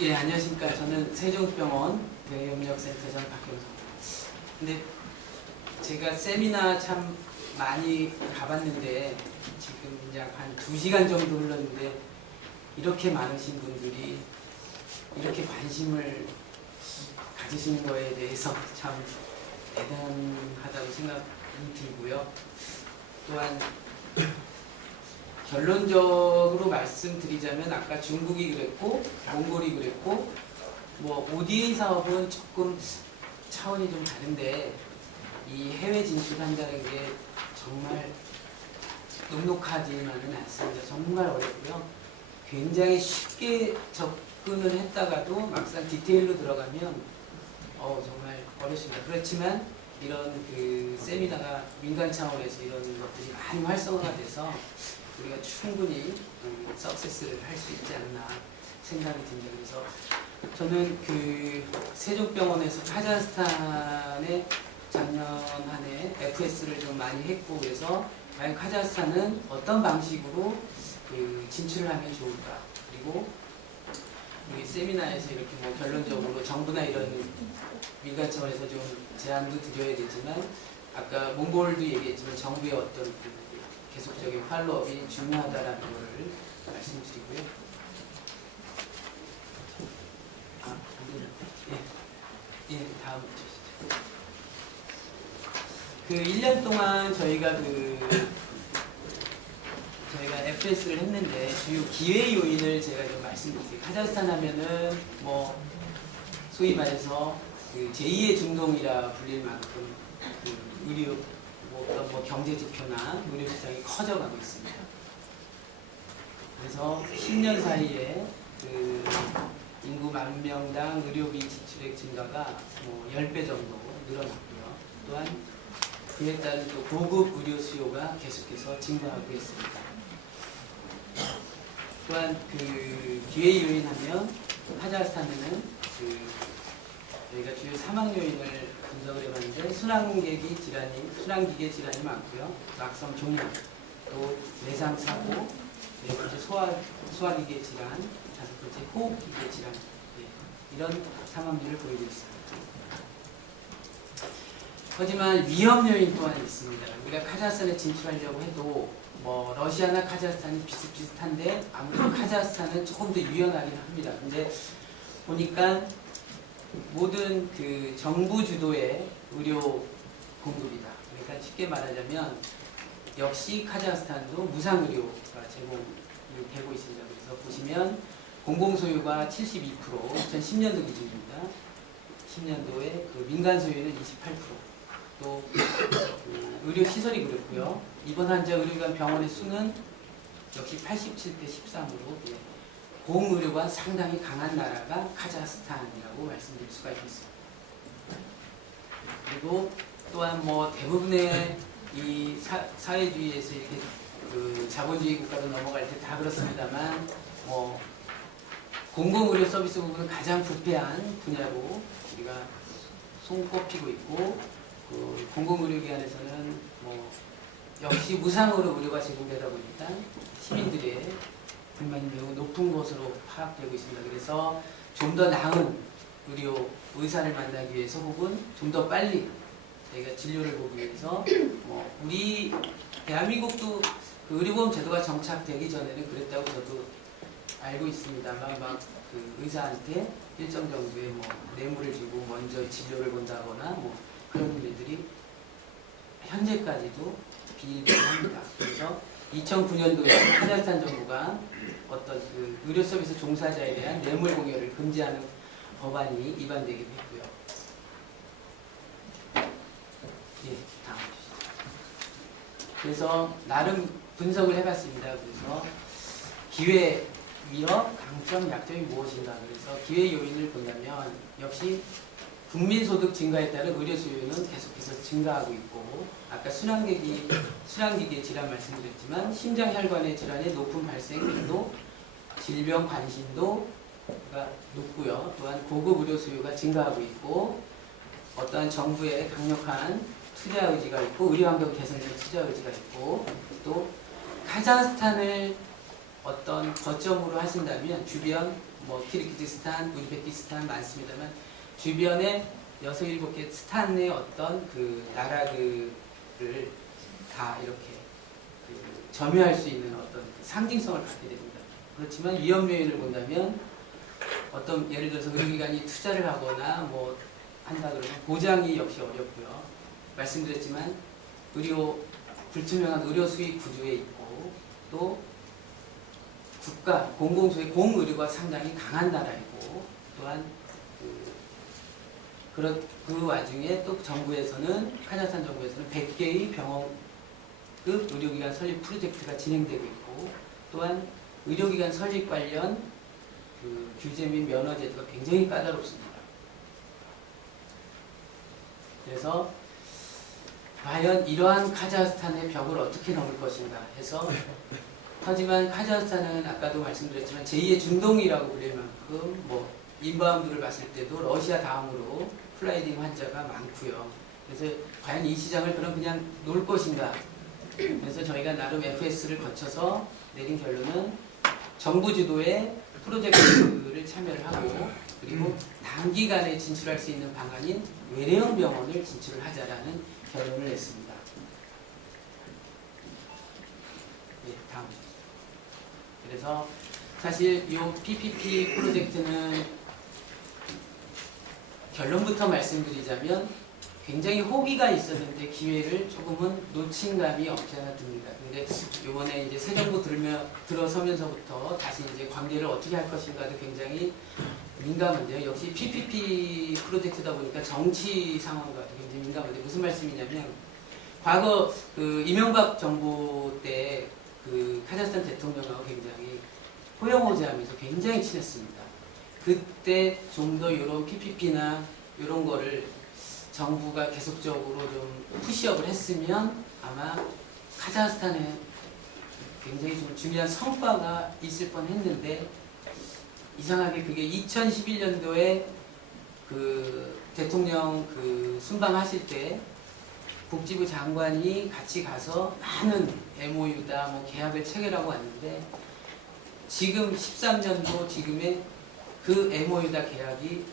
예, 안녕하십니까. 저는 세종병원 대협력센터장 박경성입니다. 근데 제가 세미나 참 많이 가봤는데 지금 약 한 2시간 정도 흘렀는데 이렇게 많으신 분들이 이렇게 관심을 가지시는 거에 대해서 참 대단하다고 생각이 들고요. 또한 결론적으로 말씀드리자면 아까 중국이 그랬고 몽골이 그랬고 뭐 ODA 사업은 조금 차원이 좀 다른데 이 해외 진출한다는 게 정말 녹록하지만은 않습니다. 정말 어렵고요. 굉장히 쉽게 접근을 했다가도 막상 디테일로 들어가면 정말 어렵습니다. 그렇지만 이런 그 세미나가 민간 차원에서 이런 것들이 많이 활성화가 돼서 우리가 충분히 석세스를 할 수 있지 않나 생각이 듭니다. 그래서 저는 그 세종병원에서 카자흐스탄에 작년 한 해 FS를 좀 많이 했고, 그래서 과연 카자흐스탄은 어떤 방식으로 그 진출을 하면 좋을까, 그리고 우리 세미나에서 이렇게 뭐 결론적으로 정부나 이런 민간 차원에서 좀 제안도 드려야 되지만 아까 몽골도 얘기했지만 정부의 어떤 그 계속적인 팔로업이 중요하다라는 것을 말씀드리고요. 예, 다음 주시죠. 그 1년 동안 저희가 FS를 했는데 주요 기회 요인을 제가 좀 말씀드릴게요. 카자흐스탄 하면은 뭐 소위 말해서 그 제2의 중동이라 불릴 만큼 그 의료 뭐 경제 지표나 의료 시장이 커져가고 있습니다. 그래서 10년 사이에 그 인구 10,000명당 의료비 지출액 증가가 뭐 10배 정도 늘어났고요. 또한 그에 따른 또 고급 의료 수요가 계속해서 증가하고 있습니다. 또한 그 기회 요인 하면 카자흐스탄에는 그 저희가 주요 사망 요인을 분석을 해봤는데 순환기계 질환이 많고요. 막성 종양, 또 내상 사고, 네 번째 소화기계 질환, 다섯 번째 호흡기계 질환, 이런 사망률을 보이고 있습니다. 하지만 위험 요인 또한 있습니다. 우리가 카자흐스탄에 진출하려고 해도 뭐 러시아나 카자흐스탄이 비슷비슷한데 아무래도 카자흐스탄은 조금 더 유연하긴 합니다. 근데 보니까 모든 그 정부 주도의 의료 공급이다. 그러니까 쉽게 말하자면 역시 카자흐스탄도 무상 의료가 제공되고 있습니다. 그래서 보시면 공공소유가 72%, 2010년도 기준입니다. 10년도에 그 민간 소유는 28%. 또 그 의료 시설이 그렇고요. 입원 환자 의료기관 병원의 수는 역시 87대 13으로 공의료가 상당히 강한 나라가 카자흐스탄이라고 말씀드릴 수가 있습니다. 그리고 또한 뭐 대부분의 이 사회주의에서 이렇게 그 자본주의 국가로 넘어갈 때 다 그렇습니다만 뭐 공공의료 서비스 부분은 가장 부패한 분야로 우리가 손꼽히고 있고, 그 공공의료기관에서는 뭐 역시 무상으로 의료가 제공되다 보니까 시민들의 불만이 매우 높은 것으로 파악되고 있습니다. 그래서 좀 더 나은 의사를 만나기 위해서 혹은 좀 더 빨리 저희가 진료를 보기 위해서 뭐 우리 대한민국도 그 의료보험 제도가 정착되기 전에는 그랬다고 저도 알고 있습니다만 막 그 의사한테 일정 정도의 뭐 뇌물을 주고 먼저 진료를 본다거나 뭐 그런 일들이 현재까지도 비일비재합니다. 그래서 2009년도에 카자흐스탄 정부가 어떤 그 의료 서비스 종사자에 대한 뇌물 공여를 금지하는 법안이 입안되기도 했고요. 예, 다음 주시죠. 그래서 나름 분석을 해봤습니다. 그래서 기회, 위협, 강점, 약점이 무엇인가. 그래서 기회 요인을 본다면 역시 국민소득 증가에 따른 의료 수요는 계속해서 증가하고 있고, 아까 순환기계 질환 말씀드렸지만 심장혈관의 질환의 높은 발생 빈도, 질병 관심도가 높고요. 또한 고급 의료 수요가 증가하고 있고, 어떠한 정부의 강력한 투자 의지가 있고, 의료 환경 개선에 투자 의지가 있고, 또 카자흐스탄을 어떤 거점으로 하신다면 주변 뭐 키르기즈스탄, 우즈베키스탄 많습니다만 주변에 6, 7개 스탄의 어떤 그 나라들을 다 이렇게 그 점유할 수 있는 어떤 상징성을 갖게 됩니다. 그렇지만 위험 요인을 본다면 어떤 예를 들어서 의료기관이 투자를 하거나 뭐 한다 그러면 보장이 역시 어렵고요. 말씀드렸지만 불투명한 의료 수익 구조에 있고 또 국가 공공소의 공의료가 상당히 강한 나라이고 또한 그 와중에 또 정부에서는 카자흐스탄 정부에서는 100개의 병원급 의료기관 설립 프로젝트가 진행되고 있고 또한 의료기관 설립 관련 그 규제 및 면허 제도가 굉장히 까다롭습니다. 그래서 과연 이러한 카자흐스탄의 벽을 어떻게 넘을 것인가 해서 하지만 카자흐스탄은 아까도 말씀드렸지만 제2의 중동이라고 불릴 만큼 뭐 인바운드를 봤을 때도 러시아 다음으로 플라이딩 환자가 많고요. 그래서 과연 이 시장을 그냥 놓을 것인가. 그래서 저희가 나름 FS를 거쳐서 내린 결론은 정부 주도의 프로젝트를 참여를 하고 그리고 단기간에 진출할 수 있는 방안인 외래형 병원을 진출을 하자라는 결론을 냈습니다. 네, 다음. 그래서 사실 이 PPP 프로젝트는 결론부터 말씀드리자면 굉장히 호기가 있었는데 기회를 조금은 놓친 감이 없지 않아 듭니다. 근데 이번에 이제 새 정부 들어서면서부터 다시 이제 관계를 어떻게 할 것인가도 굉장히 민감한데요. 역시 PPP 프로젝트다 보니까 정치 상황과도 굉장히 민감한데 무슨 말씀이냐면 과거 그 이명박 정부 때 그 카자흐스탄 대통령하고 굉장히 호영호재하면서 굉장히 친했습니다. 그때 좀 더 이런 PPP나 이런 거를 정부가 계속적으로 좀 푸시업을 했으면 아마 카자흐스탄에 굉장히 좀 중요한 성과가 있을 뻔 했는데 이상하게 그게 2011년도에 그 대통령 그 순방하실 때 국지부 장관이 같이 가서 많은 MOU다 뭐 계약을 체결하고 왔는데 지금 13년도 지금의 그 MOU다 계약이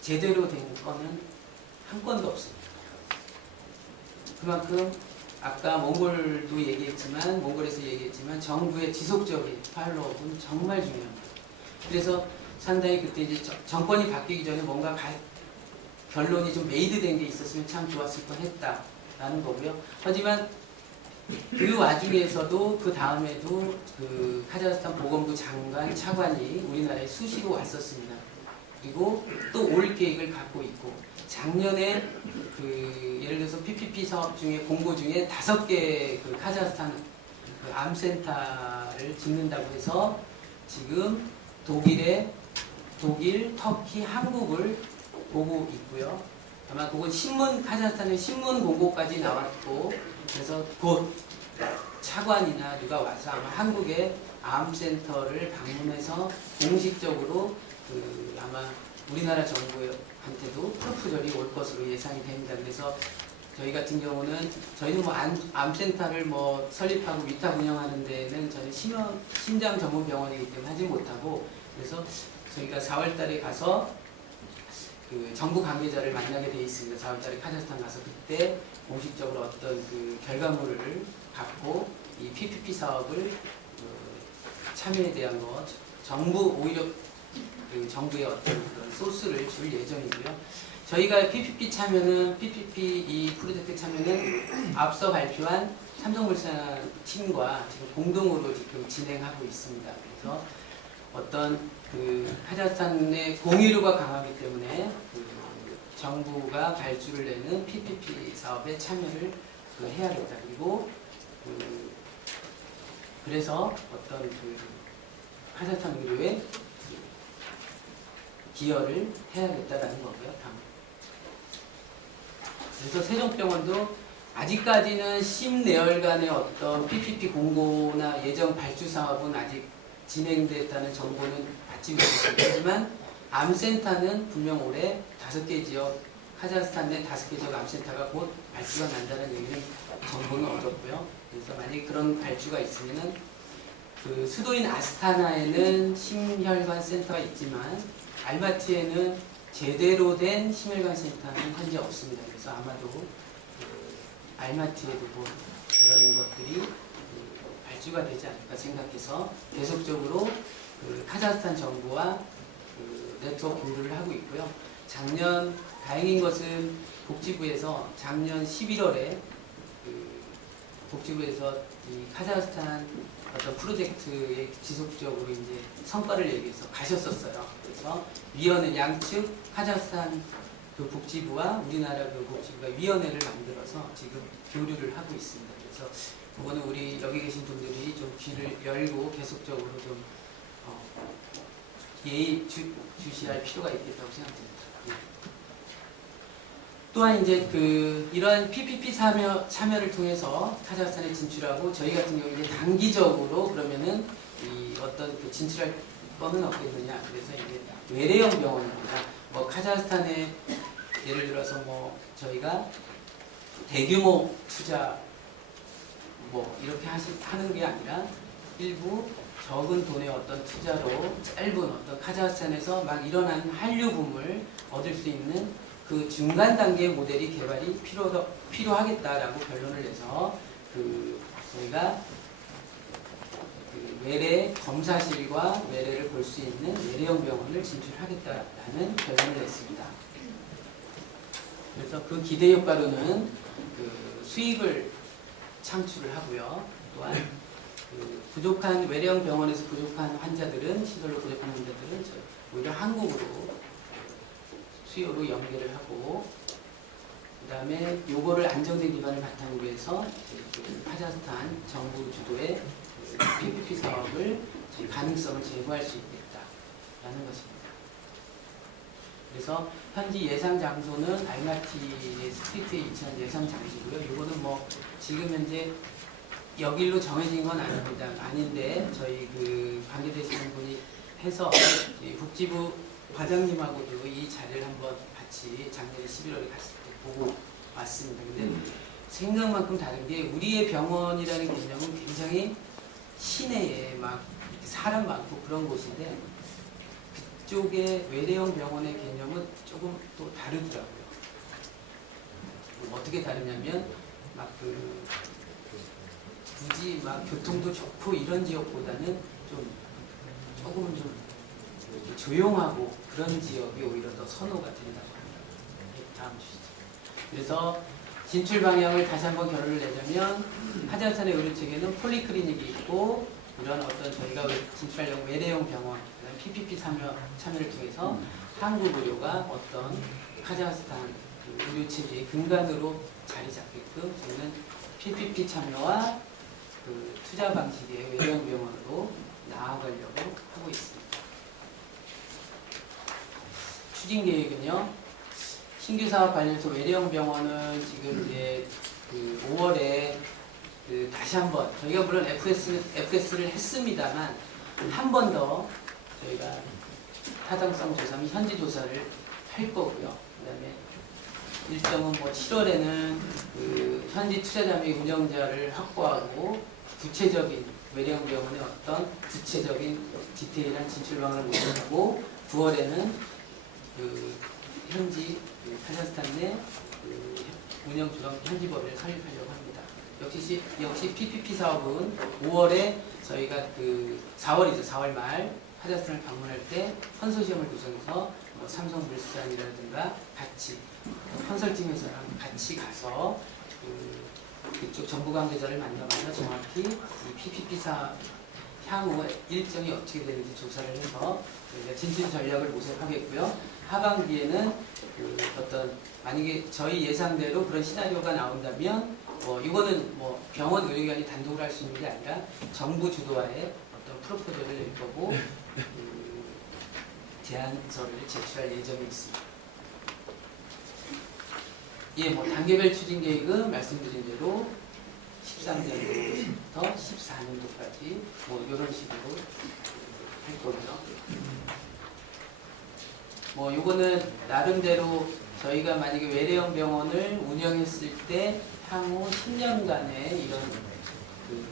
제대로 된 거는 한 건도 없습니다. 그만큼 아까 몽골에서 얘기했지만 정부의 지속적인 팔로우는 정말 중요합니다. 그래서 상당히 그때 이제 정권이 바뀌기 전에 뭔가 결론이 좀 메이드된 게 있었으면 참 좋았을 뻔했다라는 거고요. 하지만 그 와중에서도 그 다음에도 그 카자흐스탄 보건부 장관 차관이 우리나라에 수시로 왔었습니다. 그리고 또 올 계획을 갖고 있고 작년에 그 예를 들어서 PPP 사업 중에 공고 중에 5개 그 카자흐스탄 그 암센터를 짓는다고 해서 지금 독일, 터키, 한국을 보고 있고요. 아마 그건 카자흐스탄의 신문 공고까지 나왔고 그래서 곧 차관이나 누가 와서 아마 한국의 암센터를 방문해서 공식적으로 그 아마 우리나라 정부한테도 프로포절이 올 것으로 예상이 됩니다. 그래서 저희 같은 경우는 저희는 뭐 암센터를 뭐 설립하고 위탁 운영하는 데는 저는 심장 전문 병원이기 때문에 하지 못하고 그래서 저희가 4월달에 가서 그 정부 관계자를 만나게 돼 있습니다. 4월달에 카자흐스탄 가서 그때 공식적으로 어떤 그 결과물을 갖고 이 PPP 사업을 참여에 대한 것 정부 오히려 그 정부의 어떤 그런 소스를 줄 예정이고요. 저희가 PPP 이 프로젝트 참여는 앞서 발표한 삼성물산 팀과 지금 공동으로 지금 진행하고 있습니다. 그래서 어떤 그 카자흐스탄의 공유료가 강하기 때문에 그 정부가 발주를 내는 PPP 사업에 참여를 해야겠다. 그리고 그래서 어떤 그 카자흐스탄 의료에 기여를 해야겠다라는 거고요. 그래서 세종병원도 아직까지는 10내열간의 어떤 PPP 공고나 예정 발주 사업은 아직 진행됐다는 정보는 받지 못했습니다. 하지만 암센터는 분명 올해 5개 지역, 카자흐스탄 내 5개 지역 암센터가 곧 발주가 난다는 얘기는 정보는 얻었고요. 그래서 만약에 그런 발주가 있으면은 그 수도인 아스타나에는 심혈관 센터가 있지만 알마티에는 제대로 된 심혈관 센터는 현재 없습니다. 그래서 아마도 그 알마티에도 뭐 이런 것들이 그 발주가 되지 않을까 생각해서 계속적으로 그 카자흐스탄 정부와 그 네트워크 공유를 하고 있고요. 작년 다행인 것은 복지부에서 작년 11월에 그 복지부에서 이 카자흐스탄 어떤 프로젝트에 지속적으로 이제 성과를 내기 위해서 가셨었어요. 그래서 위원회 양측 카자흐스탄 그 복지부와 우리나라 그 복지부가 위원회를 만들어서 지금 교류를 하고 있습니다. 그래서 그거는 우리 여기 계신 분들이 좀 귀를 열고 계속적으로 좀 예의 주시할 필요가 있겠다고 생각됩니다. 예. 또한 이제 그 이러한 PPP 참여를 통해서 카자흐스탄에 진출하고 저희 같은 경우 이제 단기적으로 그러면은 이 어떤 그 진출할 거는 없겠느냐. 그래서 이제 외래형 병원입니다. 뭐 카자흐스탄에 예를 들어서 뭐 저희가 대규모 투자 뭐 이렇게 하는 게 아니라 일부 적은 돈의 어떤 투자로 짧은 어떤 카자흐스탄에서 막 일어나는 한류붐을 얻을 수 있는 그 중간 단계의 모델이 개발이 필요하겠다라고 결론을 내서 그 저희가 그 외래 검사실과 외래를 볼 수 있는 외래형 병원을 진출하겠다라는 결론을 냈습니다. 그래서 그 기대 효과로는 그 수익을 창출을 하고요. 또한 그 부족한 외래형 병원에서 부족한 환자들은 시설로 부족한 환자들은 오히려 한국으로 수요로 연계를 하고 그 다음에 요거를 안정된 기반을 바탕으로 해서 카자흐스탄 정부 주도의 PPP 사업을 가능성을 제고할 수 있겠다라는 것입니다. 그래서 현지 예상 장소는 알마티의 스트리트에 위치한 예상 장소고요. 요거는 뭐 지금 현재 여길로 정해진 건 아닙니다. 아닌데 저희 그 관계되시는 분이 해서 복지부 과장님하고도 이 자리를 한번 같이 작년에 11월에 갔을 때 보고 왔습니다. 근데 생각만큼 다른 게 우리의 병원이라는 개념은 굉장히 시내에 막 사람 많고 그런 곳인데 그쪽의 외래형 병원의 개념은 조금 또 다르더라고요. 어떻게 다르냐면 막 그 굳이 막 교통도 좋고 이런 지역보다는 조금은 좀 조용하고 그런 지역이 오히려 더 선호가 된다고 합니다. 다음 주시죠. 그래서 진출 방향을 다시 한번 결론을 내자면 카자흐스탄의 의료 체계는 폴리클리닉이 있고 이런 어떤 저희가 진출하려고 외래형 병원, PPP 참여를 통해서 한국 의료가 어떤 카자흐스탄 그 의료 체계의 근간으로 자리 잡게끔 저희는 PPP 참여와 그 투자 방식의 외래형 병원으로 나아가려고 하고 있습니다. 추진 계획은요. 신규 사업 관련해서 외래형 병원은 지금 이제 그 5월에 그 다시 한번 저희가 물론 FS를 했습니다만 한 번 더 저희가 타당성 조사 및 현지 조사를 할 거고요. 그다음에 일정은 뭐 7월에는 그 현지 투자자 및 운영자를 확보하고 구체적인 외래형 병원의 어떤 구체적인 디테일한 진출 방안을 모색하고 9월에는 그 현지 그 카자흐스탄 내 그 운영 조정 현지법인을 설립하려고 합니다. 역시 PPP 사업은 5월에 저희가 그 4월 말 카자흐스탄을 방문할 때 컨소시엄을 구성해서 뭐 삼성물산이라든가 같이 컨설팅 회사랑 같이 가서 그쪽 정부 관계자를 만나봐서 정확히 이 PPP 사업 향후 일정이 어떻게 되는지 조사를 해서 진출 전략을 모색하겠고요. 하반기에는 그 어떤 만약에 저희 예상대로 그런 시나리오가 나온다면 이거는 뭐 병원 의료기관이 단독으로 할 수 있는 게 아니라 정부 주도하에 어떤 프로포즈를 낼 거고 제안서를 제출할 예정이 있습니다. 예, 뭐 단계별 추진 계획은 말씀드린 대로 13년도부터 14년도까지 뭐 이런 식으로 할 거고요. 뭐 요거는 나름대로 저희가 만약에 외래형 병원을 운영했을 때 향후 10년간의 이런 그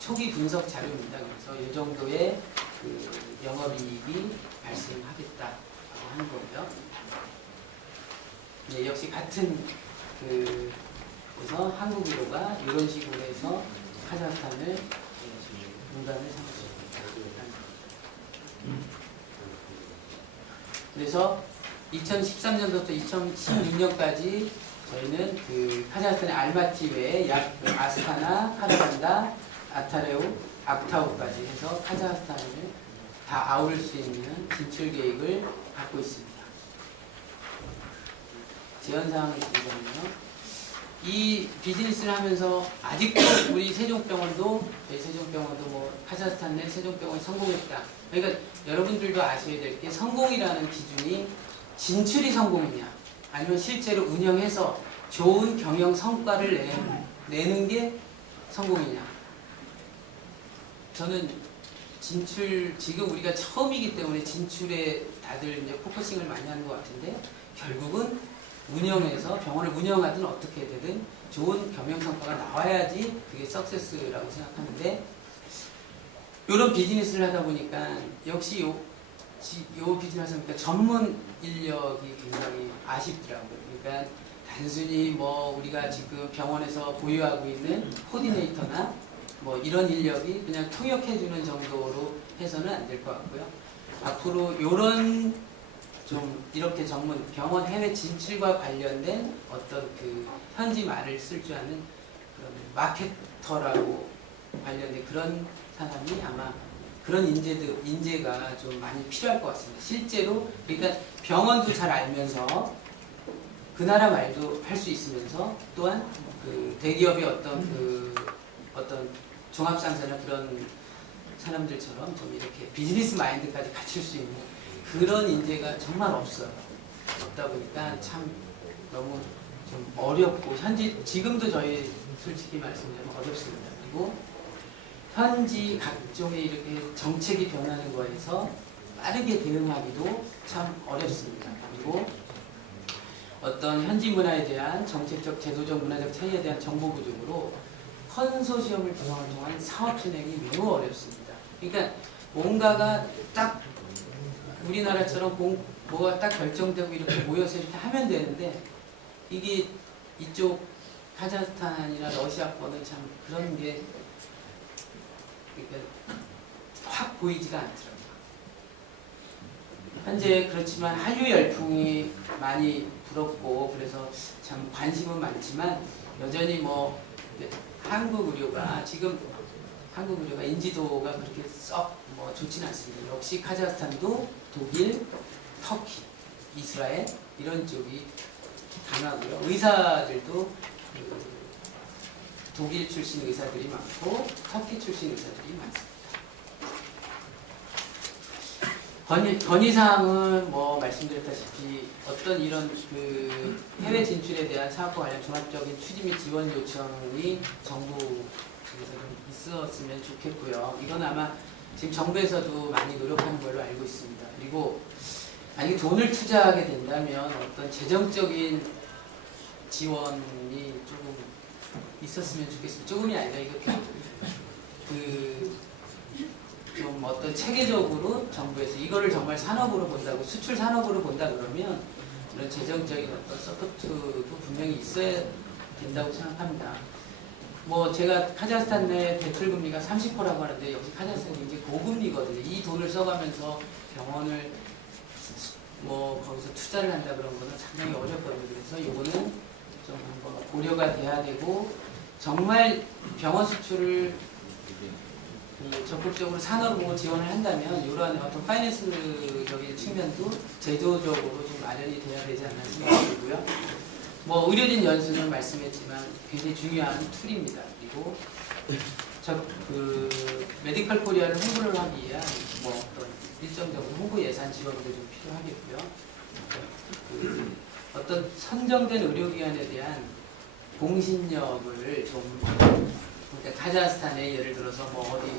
초기 분석 자료입니다. 그래서 이 정도의 그 영업이익이 발생하겠다라고 하는 거고요. 네, 역시 같은 그 그래서 한국으로가 이런 식으로 해서 카자흐스탄을 문단을 삼을 수 있다. 그래서 2013년부터 2016년까지 저희는 그 카자흐스탄의 알마티 외에 약 아스타나, 카라반다, 아타레우, 악타우까지 해서 카자흐스탄을 다 아울 수 있는 진출 계획을 갖고 있습니다. 제언사항을 드리자면요. 이 비즈니스를 하면서 아직도 우리 세종병원도 저희 세종병원도 뭐 카자흐스탄 내 세종병원이 성공했다. 그러니까 여러분들도 아셔야 될 게 성공이라는 기준이 진출이 성공이냐 아니면 실제로 운영해서 좋은 경영 성과를 내는 게 성공이냐. 저는 진출 지금 우리가 처음이기 때문에 진출에 다들 이제 포커싱을 많이 하는 것 같은데 결국은 운영해서 병원을 운영하든 어떻게 되든 좋은 경영 성과가 나와야지 그게 석세스라고 생각하는데 이런 비즈니스를 하다 보니까 역시 요 비즈니스 하니까 전문 인력이 굉장히 아쉽더라고요. 그러니까 단순히 뭐 우리가 지금 병원에서 보유하고 있는 코디네이터나 뭐 이런 인력이 그냥 통역해주는 정도로 해서는 안 될 것 같고요. 앞으로 이런 좀 이렇게 전문 병원 해외 진출과 관련된 어떤 그 현지 말을 쓸 줄 아는 그런 마케터라고 관련된 그런 사람이 아마 그런 인재가 좀 많이 필요할 것 같습니다. 실제로 그러니까 병원도 잘 알면서 그 나라 말도 할 수 있으면서 또한 그 대기업의 어떤 종합상사나 그런 사람들처럼 좀 이렇게 비즈니스 마인드까지 갖출 수 있는 그런 인재가 정말 없어요. 없다 보니까 참 너무 좀 어렵고 지금도 저희 솔직히 말씀드리면 어렵습니다. 그리고 현지 각종의 이렇게 정책이 변하는 거에서 빠르게 대응하기도 참 어렵습니다. 그리고 어떤 현지 문화에 대한 정책적, 제도적, 문화적 차이에 대한 정보 부족으로 컨소시엄을 구성을 통한 사업 진행이 매우 어렵습니다. 그러니까 뭔가가 딱 우리나라처럼 뭐가 딱 결정되고 이렇게 모여서 이렇게 하면 되는데 이게 이쪽 카자흐스탄이나 러시아권은 참 그런 게 그러니까 확 보이지가 않더라고요. 현재 그렇지만 한류 열풍이 많이 불었고 그래서 참 관심은 많지만 여전히 뭐 한국 의료가 인지도가 그렇게 썩 뭐 좋지는 않습니다. 역시 카자흐스탄도 독일, 터키, 이스라엘 이런 쪽이 강하고요. 의사들도 독일 출신 의사들이 많고 터키 출신 의사들이 많습니다. 건의사항은 뭐 말씀드렸다시피 어떤 이런 그 해외 진출에 대한 사업과 관련 종합적인 추진 및 지원 요청이 정부 쪽에서 좀 있었으면 좋겠고요. 이건 아마 지금 정부에서도 많이 노력하는 걸로 알고 있습니다. 그리고 만약에 돈을 투자하게 된다면 어떤 재정적인 지원이 조금 있었으면 좋겠습니다. 조금이 아니라 이거 좀 어떤 체계적으로 정부에서 이거를 정말 산업으로 본다고 수출 산업으로 본다 그러면 이런 재정적인 어떤 서포트도 분명히 있어야 된다고 생각합니다. 뭐 제가 카자흐스탄 내 대출 금리가 30%라고 하는데 역시 카자흐스탄이 굉장히 고금리거든요. 이 돈을 써가면서 병원을 뭐 거기서 투자를 한다 그런 거는 상당히 어렵거든요. 그래서 요거는 좀 한번 고려가 돼야 되고 정말 병원 수출을 적극적으로 산업으로 지원을 한다면 이러한 어떤 파이낸스적인 측면도 제도적으로 좀 마련이 돼야 되지 않나 생각이 들고요. 뭐 의료진 연수는 말씀했지만 굉장히 중요한 툴입니다. 그리고 메디컬 코리아를 홍보를 하기 위한 뭐 어떤 일정적인 홍보 예산 지원도 좀 필요하겠고요. 어떤 선정된 의료기관에 대한 공신력을 좀 그러니까 카자흐스탄에 예를 들어서 뭐 어디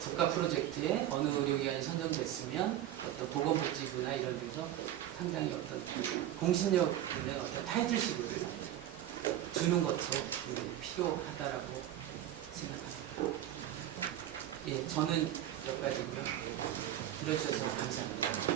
국가 프로젝트에 어느 의료기관이 선정됐으면 어떤 보건복지부나 이런 데서 상당히 어떤 공신력 있는 어떤 타이틀식을 주는 것도 필요하다라고 생각합니다. 예, 저는 여기까지고요. 들어주셔서 감사합니다.